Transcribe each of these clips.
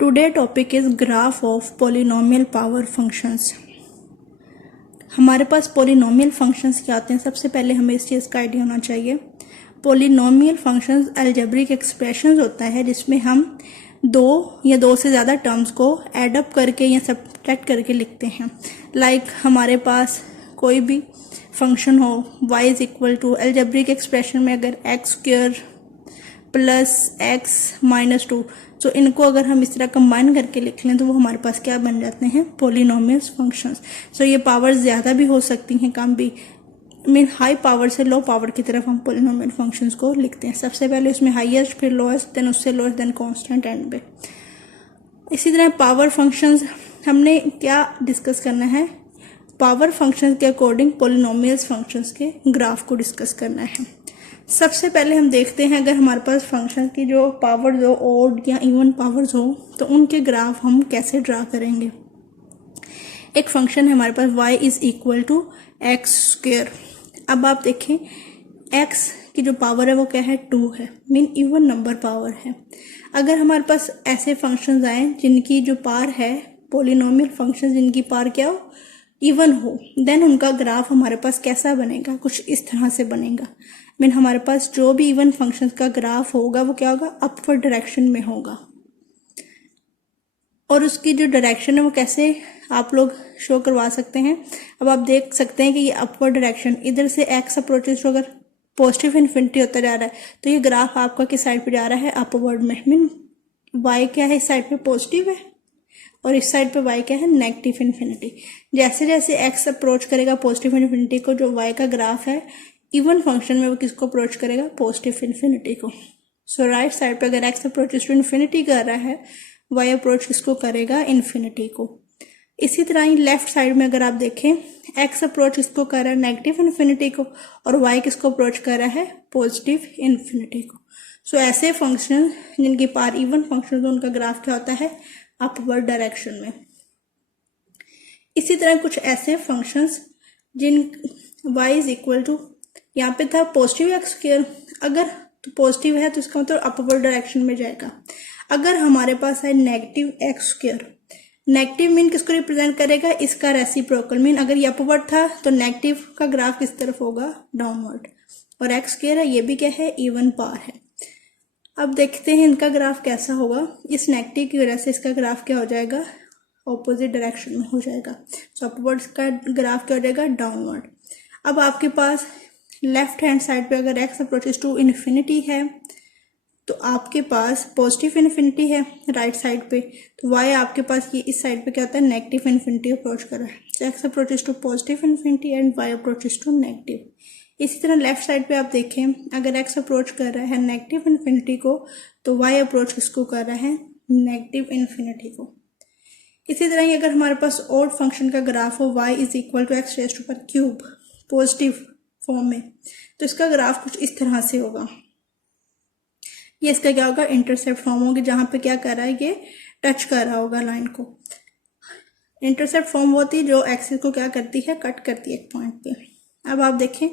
Today topic is graph of polynomial power functions. हमारे पास polynomial functions क्या होते हैं, सबसे पहले हमें इस चीज़ का आइडिया होना चाहिए। पॉलिनोमियल फंक्शंस अलजेब्रिक एक्सप्रेशंस होता है जिसमें हम दो या दो से ज़्यादा टर्म्स को एड अप करके या सब्ट्रैक्ट करके लिखते हैं। लाइक हमारे पास कोई भी फंक्शन हो y is equal to algebraic expression में अगर x square plus x minus two, तो इनको अगर हम इस तरह कंबाइन करके लिख लें तो वो हमारे पास क्या बन जाते हैं, पॉलिनोमियल फंक्शंस। सो ये पावर ज़्यादा भी हो सकती हैं, कम भी। हाई पावर से लो पावर की तरफ हम पॉलिनोमियल फंक्शंस को लिखते हैं। सबसे पहले उसमें हाईएस्ट, फिर लोएस्ट, देन उससे लोएस्ट, देन कांस्टेंट एंड पे। इसी तरह पावर फंक्शंस हमने क्या डिस्कस करना है, पावर फंक्शंस के अकॉर्डिंग पॉलिनोमियल फंक्शंस के ग्राफ को डिस्कस करना है। सबसे पहले हम देखते हैं अगर हमारे पास फंक्शन की जो पावर्स हो, ऑड या इवन पावर्स हो, तो उनके ग्राफ हम कैसे ड्रा करेंगे। एक फंक्शन है हमारे पास y is equal to x square. अब आप देखें x की जो पावर है वो क्या है, 2 है, मीन इवन नंबर पावर है। अगर हमारे पास ऐसे फंक्शंस आए जिनकी जो पावर है, पॉलिनोमियल फंक्शन जिनकी पावर क्या हो, इवन हो, देन उनका ग्राफ हमारे पास कैसा बनेगा, कुछ इस तरह से बनेगा। मीन हमारे पास जो भी इवन फंक्शंस का ग्राफ होगा वो क्या होगा, अपवर्ड डायरेक्शन में होगा। और उसकी जो डायरेक्शन है वो कैसे आप लोग शो करवा सकते हैं। अब आप देख सकते हैं कि ये अपवर्ड डायरेक्शन, इधर से एक्स अप्रोचेस अगर पॉजिटिव इन्फिनिटी होता जा रहा है तो ये ग्राफ आपका किस साइड पे जा रहा है, अपवर्ड में। मीन वाई क्या है, इस साइड पे पॉजिटिव है और इस साइड पे y क्या है, नेगेटिव इन्फिनिटी। जैसे जैसे x अप्रोच करेगा पॉजिटिव इन्फिनिटी को, जो y का ग्राफ है इवन फंक्शन में वो किसको अप्रोच करेगा, पॉजिटिव इन्फिनिटी को। सो राइट साइड पे अगर x अप्रोचेस टू इन्फिनिटी कर रहा है, y अप्रोच किसको करेगा, इन्फिनिटी को। इसी तरह ही लेफ्ट साइड में अगर आप देखें, x अप्रोच किसको कर रहा है, नेगेटिव इन्फिनिटी को, और y किसको अप्रोच कर रहा है, पॉजिटिव इन्फिनिटी को। सो ऐसे फंक्शन जिनकी पावर इवन फंक्शन तो उनका ग्राफ क्या होता है, अपवर्ड डायरेक्शन में। इसी तरह कुछ ऐसे फंक्शंस जिन y इज इक्वल टू, यहाँ पे था पॉजिटिव एक्स स्क्वायर, अगर तो पॉजिटिव है तो इसका मतलब अपवर्ड डायरेक्शन में जाएगा। अगर हमारे पास है negative x square, negative mean किसको रिप्रेजेंट करेगा, इसका रेसिप्रोकल। मीन अगर ये अपवर्ड था तो नेगेटिव का ग्राफ किस तरफ होगा, डाउनवर्ड। और एक्स स्क्वायर है, ये भी क्या है, इवन पावर है। अब देखते हैं इनका ग्राफ कैसा होगा। इस नेगेटिव की वजह से इसका ग्राफ क्या हो जाएगा, ऑपोजिट डायरेक्शन में हो जाएगा। सो अपवर्ड का ग्राफ क्या हो जाएगा, डाउनवर्ड। अब आपके पास लेफ्ट हैंड साइड पे अगर x अप्रोचेस टू इन्फिनिटी है तो आपके पास पॉजिटिव इन्फिनिटी है राइट साइड पे, तो y आपके पास ये इस साइड पे क्या होता है, नेगेटिव इन्फिनिटी अप्रोच कर रहा है। So x approaches to positive infinity and y approaches to negative. इसी तरह लेफ्ट साइड पे आप देखें, अगर x अप्रोच कर रहा है नेगेटिव इन्फिनिटी को, तो y अप्रोच किसको कर रहा है, नेगेटिव इन्फिनिटी को। इसी तरह ही अगर हमारे पास ऑड फंक्शन का ग्राफ हो, y is equal to x raise to power cube, positive form में, तो इसका ग्राफ कुछ इस तरह से होगा। ये इसका क्या होगा, इंटरसेप्ट फॉर्म होगी, जहाँ पे क्या कर रहा है, ये टच कर रहा होगा लाइन को। इंटरसेप्ट फॉर्म होती है जो एक्सिस को क्या करती है, कट करती है एक पॉइंट पे। अब आप देखें,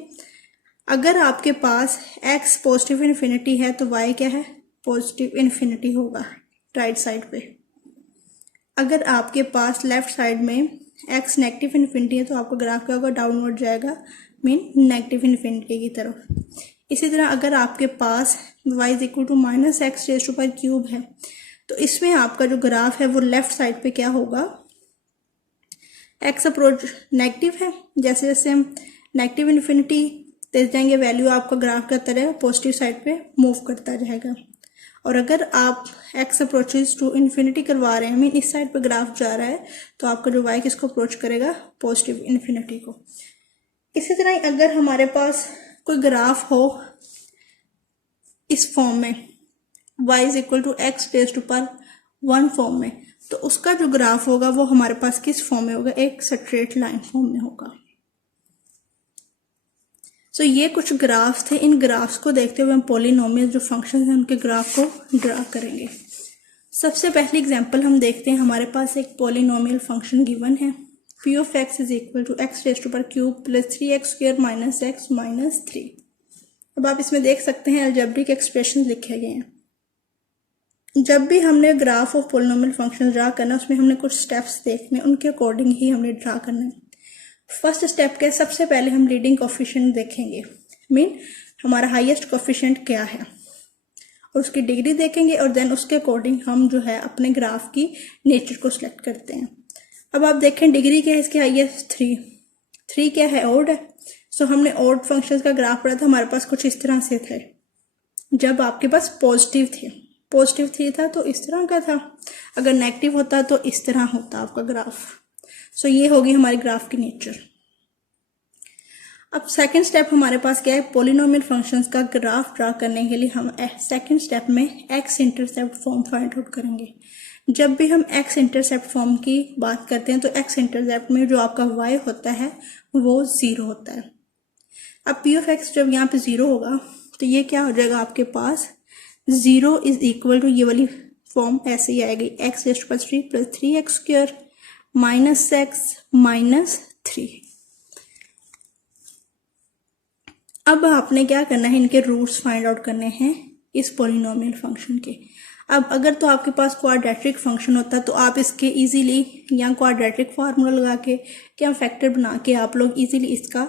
अगर आपके पास x पॉजिटिव इन्फिनिटी है तो y क्या है, पॉजिटिव इन्फिनिटी होगा राइट साइड पे। अगर आपके पास लेफ्ट साइड में x नेगेटिव इन्फिनिटी है तो आपका ग्राफ क्या होगा, डाउनवर्ड जाएगा, मीन नेगेटिव इन्फिनिटी की तरफ। इसी तरह अगर आपके पास y is equal to minus x raise to power cube है तो इसमें आपका जो ग्राफ है वो लेफ्ट साइड पे क्या होगा, x अप्रोच नेगेटिव है, जैसे जैसे हम नेगेटिव इन्फिनिटी तेज जाएंगे वैल्यू आपका ग्राफ क्या तरह पॉजिटिव साइड पे मूव करता जाएगा। और अगर आप x अप्रोचेस टू इन्फिनिटी करवा रहे हैं, मीन इस साइड पे ग्राफ जा रहा है, तो आपका जो y किसको अप्रोच करेगा, पॉजिटिव इन्फिनिटी को। इसी तरह अगर हमारे पास कोई ग्राफ हो इस फॉर्म में, y is equal to x raise to power 1 form में, तो उसका जो ग्राफ होगा वो हमारे पास किस फॉर्म में होगा, एक स्ट्रेट लाइन फॉर्म में होगा। सो ये कुछ ग्राफ्स थे, इन ग्राफ्स को देखते हुए हम पॉलिनोमियल जो फंक्शन हैं उनके ग्राफ को ड्रा करेंगे। सबसे पहली एग्जांपल हम देखते हैं, हमारे पास एक पॉलिनोमियल फंक्शन गिवन है, p of x is equal to x raise to power cube plus 3x square minus x minus 3। अब आप इसमें देख सकते हैं अलजेब्रिक एक्सप्रेशन लिखे गए हैं। जब भी हमने graph of polynomial function draw करना, उसमें हमने कुछ स्टेप्स देखने, उनके अकॉर्डिंग ही हमने ड्रा करना है। फर्स्ट स्टेप क्या है, सबसे पहले हम लीडिंग कोफिशिएंट देखेंगे, मीन हमारा हाईएस्ट कोफिशिएंट क्या है, और उसकी डिग्री देखेंगे, और देन उसके अकॉर्डिंग हम जो है अपने ग्राफ की नेचर को सिलेक्ट करते हैं। अब आप देखें डिग्री क्या है इसकी, हाईएस्ट 3 क्या है, ऑड है। सो हमने ऑड फंक्शंस का ग्राफ पढ़ा था, हमारे पास कुछ इस तरह से थे। जब आपके पास पॉजिटिव 3 था तो इस तरह का था, अगर नेगेटिव होता तो इस तरह होता आपका ग्राफ। सो ये होगी हमारे ग्राफ की नेचर। अब सेकंड स्टेप हमारे पास क्या है, पोलिनोमियल फंक्शंस का ग्राफ ड्रा करने के लिए हम सेकंड स्टेप में x intercept form find out करेंगे। जब भी हम एक्स इंटरसेप्ट फॉर्म की बात करते हैं तो एक्स इंटरसेप्ट में जो आपका वाई होता है वो 0 होता है। अब पी ऑफ एक्स जब यहाँ पे 0 होगा तो ये क्या हो जाएगा आपके पास, 0 इज इक्वल टू, ये वाली फॉर्म ऐसे ही आएगी, x raise to power 3 plus 3x square minus x minus 3। अब आपने क्या करना है, इनके रूट्स फाइंड आउट करने हैं इस पोलिनोमियल फंक्शन के। अब अगर तो आपके पास क्वाड्रेटिक फंक्शन होता तो आप इसके इजीली या क्वाड्रेटिक फार्मूला लगा के क्या फैक्टर बना के आप लोग इजीली इसका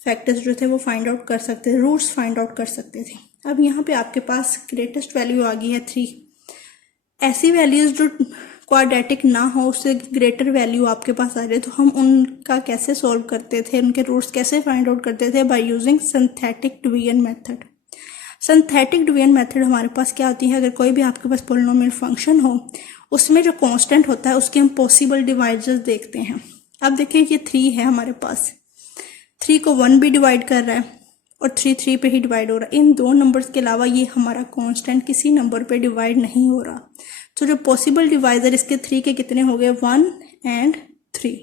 फैक्टर्स जो थे वो फाइंड आउट कर सकते थे, रूट्स फाइंड आउट कर सकते थे। अब यहाँ पे आपके पास ग्रेटेस्ट वैल्यू आ गई है 3। ऐसी वैल्यूज जो क्वाड्रेटिक ना हो, उससे ग्रेटर वैल्यू आपके पास आ रही है, तो हम उनका कैसे सॉल्व करते थे, उनके रूट्स कैसे फाइंड आउट करते थे, by using synthetic division method. Synthetic division method हमारे पास क्या होती है, अगर कोई भी आपके पास पोलिनोमियल फंक्शन हो उसमें जो कांस्टेंट होता है उसके हम पॉसिबल डिवाइजर्स देखते हैं। अब देखिए ये 3 है हमारे पास, 3 को 1 भी डिवाइड कर रहा है और 3 पे ही डिवाइड हो रहा है। इन 2 नंबर्स के अलावा ये हमारा कांस्टेंट किसी नंबर पे डिवाइड नहीं हो रहा। तो जो पॉसिबल डिवाइजर इसके 3 के कितने हो गए, 1 एंड 3।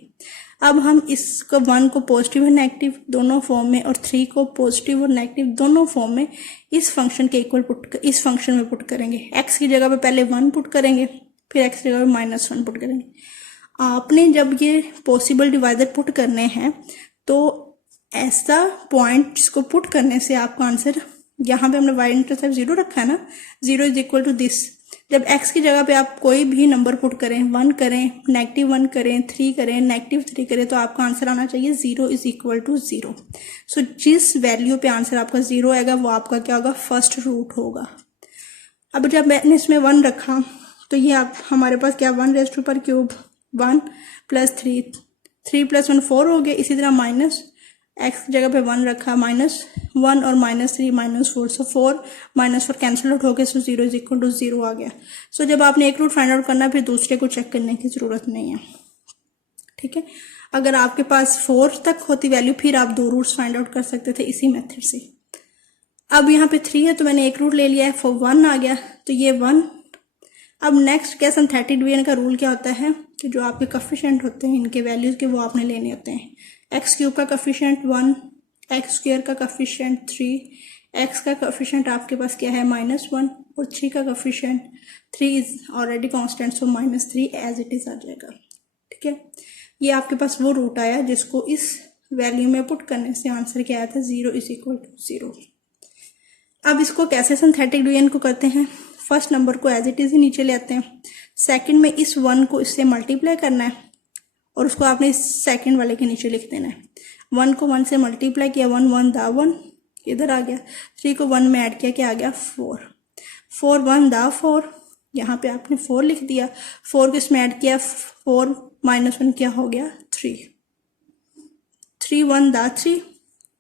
अब हम इसको 1 को पॉजिटिव और नेगेटिव दोनों फॉर्म में और 3 को पॉजिटिव और नेगेटिव दोनों फॉर्म में इस फंक्शन के इक्वल इस फंक्शन में पुट करेंगे। x की जगह पे पहले 1 पुट करेंगे, फिर x की जगह पे -1 पुट करेंगे। आपने जब ये पॉसिबल डिवाइजर पुट करने हैं तो ऐसा पॉइंट जिसको पुट करने से आपका आंसर, यहाँ पे हमने y इंटरसेप्ट 0 रखा है ना, 0 इज इक्वल टू दिस। जब x की जगह पे आप कोई भी नंबर पुट करें, 1 करें, -1 करें, 3 करें, -3 करें, तो आपका आंसर आना चाहिए 0 इज इक्वल टू 0। सो जिस वैल्यू पे आंसर आपका 0 आएगा वो आपका क्या होगा, फर्स्ट रूट होगा। अब जब मैंने इसमें 1 रखा तो ये आप हमारे पास क्या, 1 raise to power cube 1 plus 3 plus 1 4 हो गया। इसी तरह माइनस x की जगह पे 1 रखा, -1 और -3 -4, सो 4 -4 कैंसिल आउट हो गया, सो 0 इज इक्वल टू 0 आ गया। सो जब आपने एक रूट फाइंड आउट करना फिर दूसरे को चेक करने की जरूरत नहीं है, ठीक है। अगर आपके पास 4 तक होती वैल्यू फिर आप 2 रूट्स फाइंड आउट कर सकते थे इसी मेथड से। अब यहाँ पे 3 है तो मैंने एक रूट ले लिया है, 1 आ गया तो ये 1। अब नेक्स्ट क्या, सिंथेटिक डिवीजन का रूल क्या होता है कि जो आपके कोफिशिएंट होते हैं इनके वैल्यूज के वो आपने लेने होते हैं। एक्स क्यूब का कोफिशिएंट 1, एक्स स्क्वायर का कोफिशिएंट 3, एक्स का कोफिशिएंट आपके पास क्या है -1 और 3 का coefficient 3 is already constant, so -3 as it is आ जाएगा, ठीक है। ये आपके पास वो रूट आया जिसको इस वैल्यू में पुट करने से आंसर क्या आया था, 0 इज इक्वल टू 0। अब इसको कैसे सिंथेटिक डिवीजन को करते हैं, फर्स्ट नंबर को एज इट इज ही नीचे ले आते हैं, सेकंड में इस 1 को इससे मल्टीप्लाई करना है और उसको आपने इस सेकंड वाले के नीचे लिख देना है। 1 को 1 से मल्टीप्लाई किया, 1 1 दा 1 इधर आ गया, 3 को 1 में ऐड किया, क्या आ गया 4, 4 1 दा 4, यहाँ पे आपने 4 लिख दिया, 4 को इसमें ऐड किया, 4 -1 क्या हो गया 3, 3 1 दा 3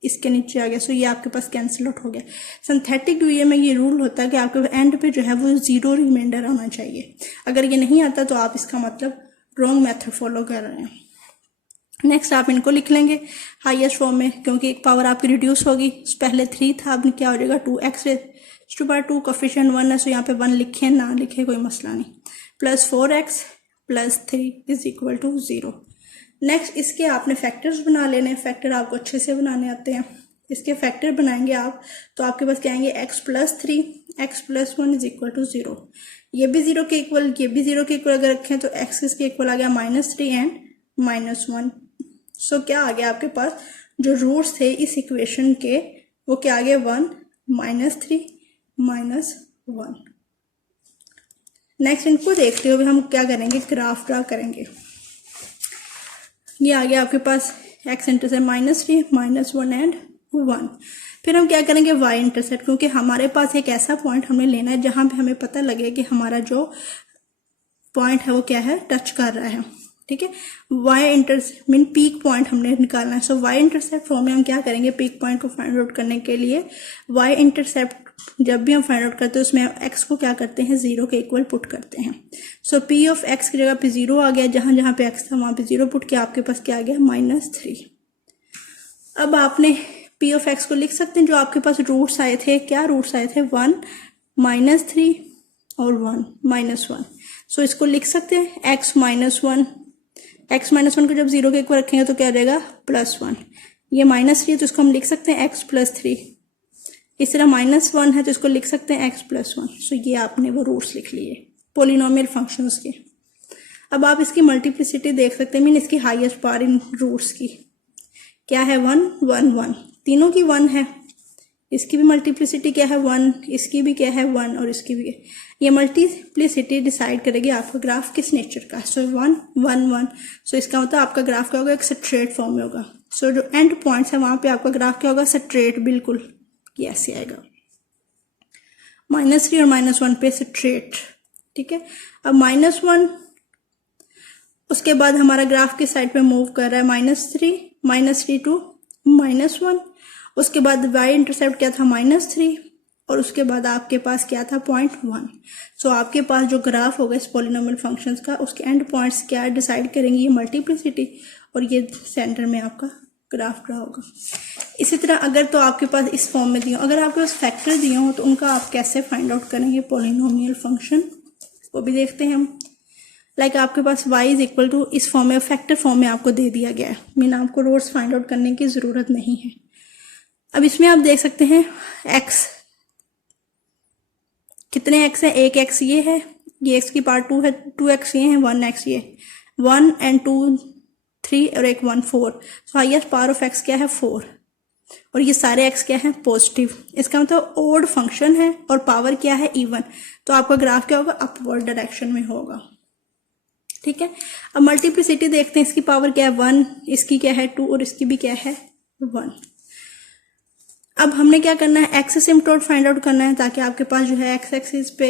इसके नीचे आ गया। सो ये आपके पास कैंसिल आउट हो गया। सिंथेटिक डिवीजन में ये रूल होता है कि आपके एंड पे जो है वो 0 रिमाइंडर आना चाहिए। अगर ये नहीं आता तो आप इसका मतलब रॉन्ग मेथड फॉलो कर रहे हैं। नेक्स्ट आप इनको लिख लेंगे हाईएस्ट फॉर्म में, क्योंकि एक पावर आपकी रिड्यूस होगी, पहले 3 था अब क्या हो जाएगा 2x rays to power 2, coefficient 1 है, सो यहाँ पे 1 लिखे ना लिखे कोई मसला नहीं, plus 4x plus 3 is equal to 0। Next इसके आपने फैक्टर्स बना लेने, फैक्टर आपको अच्छे से बनाने आते हैं। इसके फैक्टर बनाएंगे आप तो आपके पास क्या आएंगे, x plus 3 x plus 1 is equal to 0। ये भी 0 के इक्वल, ये भी 0 के इक्वल अगर रखें तो x इसके इक्वल आ गया -3 एंड -1। सो क्या आ गया आपके पास, जो रूट्स थे इस इक्वेशन के वो क्या आ गया, 1 -3 -1। नेक्स्ट इनको देखते हुए हम क्या करेंगे, ग्राफ ड्रा करेंगे। ये आ गया आपके पास एक्स इंटरसेप्ट -3, -1 एंड 1। फिर हम क्या करेंगे, वाई इंटरसेप्ट, क्योंकि हमारे पास एक ऐसा पॉइंट हमें लेना है जहां पे हमें पता लगे कि हमारा जो पॉइंट है वो क्या है, टच कर रहा है। ठीक है, y intercept mean peak point हमने निकालना है। सो वाई इंटरसेप्ट फॉर्म में हम क्या करेंगे, पीक पॉइंट को फाइंड आउट करने के लिए वाई इंटरसेप्ट जब भी हम फाइंड आउट करते हैं उसमें हम एक्स को क्या करते हैं, 0 के इक्वल पुट करते हैं। सो पी ऑफ एक्स की जगह पे 0 आ गया, जहां जहां पे एक्स था वहां पे 0 पुट किया, आपके पास क्या आ गया, -3। अब आपने पी ऑफ एक्स को लिख सकते हैं, जो आपके पास रूट्स आए थे, क्या रूट्स आए थे, 1, -3 और 1, -1। सो इसको लिख सकते हैं x -1, x -1 को जब 0 के इक्वल रखेंगे तो क्या हो जाएगा, +1। ये -3 है तो इसको हम लिख सकते हैं x +3। इस तरह -1 है तो इसको लिख सकते हैं x +1। सो ये आपने वो रूट्स लिख लिए पोलिनोमियल फंक्शंस के। अब आप इसकी मल्टीप्लिसिटी देख सकते हैं, मीन इसकी हाईएस्ट पावर इन रूट्स की क्या है, 1, 1, 1, तीनों की 1 है। इसकी भी मल्टीप्लिसिटी क्या है, 1, इसकी भी क्या है, 1 और इसकी भी है। ये मल्टीप्लिसिटी डिसाइड करेगी आपका ग्राफ किस नेचर का। सो 1, 1, 1। सो इसका मतलब आपका ग्राफ क्या होगा, एक स्ट्रेट फॉर्म में होगा। सो जो एंड पॉइंट्स है वहां पे आपका ग्राफ क्या होगा, स्ट्रेट, बिल्कुल ये ऐसे आएगा, -3 और -1 पे स्ट्रेट। ठीक है, अब -1 उसके बाद हमारा ग्राफ किस साइड पे मूव कर रहा है, -3 टू -1। उसके बाद y इंटरसेप्ट क्या था, -3 और उसके बाद आपके पास क्या था, 0.1। सो आपके पास जो ग्राफ होगा इस पोलिनोमियल फंक्शंस का, उसके एंड पॉइंट्स क्या डिसाइड करेंगे, ये मल्टीप्लिसिटी, और ये सेंटर में आपका ग्राफ ड्रा होगा। इसी तरह अगर तो आपके पास इस फॉर्म में दिए हो, अगर आपके पास फैक्टर दिए हो तो उनका आप कैसे फाइंड आउट करेंगे पोलिनोमियल फंक्शन, वो भी देखते हैं हम। लाइक आपके पास y इज इक्वल टू इस फॉर्म में, फैक्टर फॉर्म में आपको दे दिया गया है, मीन आपको रूट्स फाइंड आउट करने की जरूरत नहीं है। अब इसमें आप देख सकते हैं x कितने x है, एक x ये है, ये x की पार्ट 2 है, 2x ये है, 1x ये, 1 and 2 3 और एक 1 4। सो हाईएस्ट पावर ऑफ x क्या है, 4, और ये सारे x क्या है, पॉजिटिव। इसका मतलब ओड फंक्शन है और पावर क्या है, इवन। तो आपका ग्राफ क्या होगा, अपवर्ड डायरेक्शन में होगा। ठीक है, अब मल्टीप्लिसिटी देखते हैं, इसकी पावर क्या है, 1, इसकी क्या है, 2 और इसकी भी क्या है, 1। अब हमने क्या करना है, एक्स एसिम्पटोट फाइंड आउट करना है, ताकि आपके पास जो है एक्स एक्सिस पे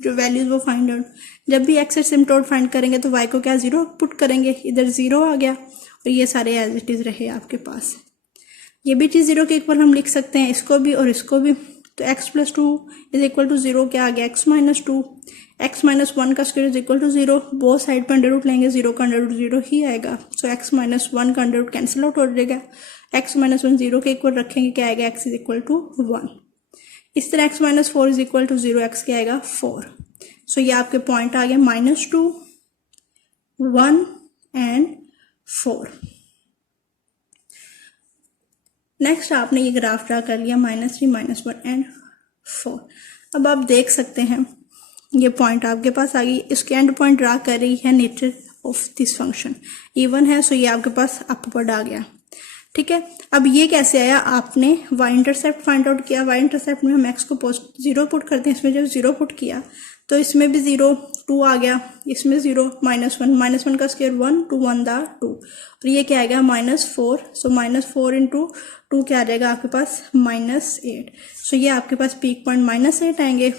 जो वैल्यूज वो फाइंड आउट, जब भी एक्स एसिम्पटोट फाइंड करेंगे तो वाई को क्या 0 पुट करेंगे, इधर 0 आ गया और ये सारे एज इट इज रहे आपके पास। ये भी चीज 0 के इक्वल हम लिख सकते हैं, इसको भी और इसको भी। तो x + 2 इज इक्वल टू 0 क्या आ गया, x - 2, x - 1 का square is equal to 0। Both side पर अंडर रूट लेंगे, 0 का अंडर रूट 0 ही आएगा। सो x - 1 का अंडर रूट कैंसिल आउट हो जाएगा, x - 1 0 के इक्वल रखेंगे, क्या आएगा, x इज इक्वल टू 1। इस तरह x - 4 is equal to 0, x क्या आएगा, 4। सो ये आपके पॉइंट आ गए -2, 1 एंड 4। नेक्स्ट आपने ये ग्राफ ड्रा कर लिया, -3, -1 एंड 4। अब आप देख सकते हैं ये पॉइंट आपके पास आ गई, इसके एंड पॉइंट ड्रा कर रही है nature of this function, even है। सो ये आपके पास अपवर्ड आ गया। ठीक है, अब ये कैसे आया, आपने y इंटरसेप्ट फाइंड आउट किया। y इंटरसेप्ट में हम x को 0 पुट करते हैं, इसमें जब 0 पुट किया तो इसमें भी 0, 2 आ गया, इसमें 0, -1 का स्क्वायर 1, 2 1 दा 2, और ये क्या आएगा, -4। सो -4 इंटू 2 क्या आ जाएगा आपके पास, -8। सो ये आपके पास पीक पॉइंट -8 आएंगे।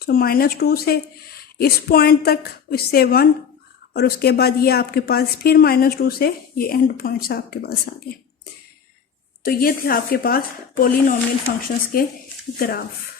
सो -2 से इस पॉइंट तक, इससे 1, और उसके बाद ये आपके पास फिर -2 से ये एंड पॉइंट्स आपके पास आ गए। तो ये थे आपके पास पोलिनोमियल फंक्शंस के ग्राफ।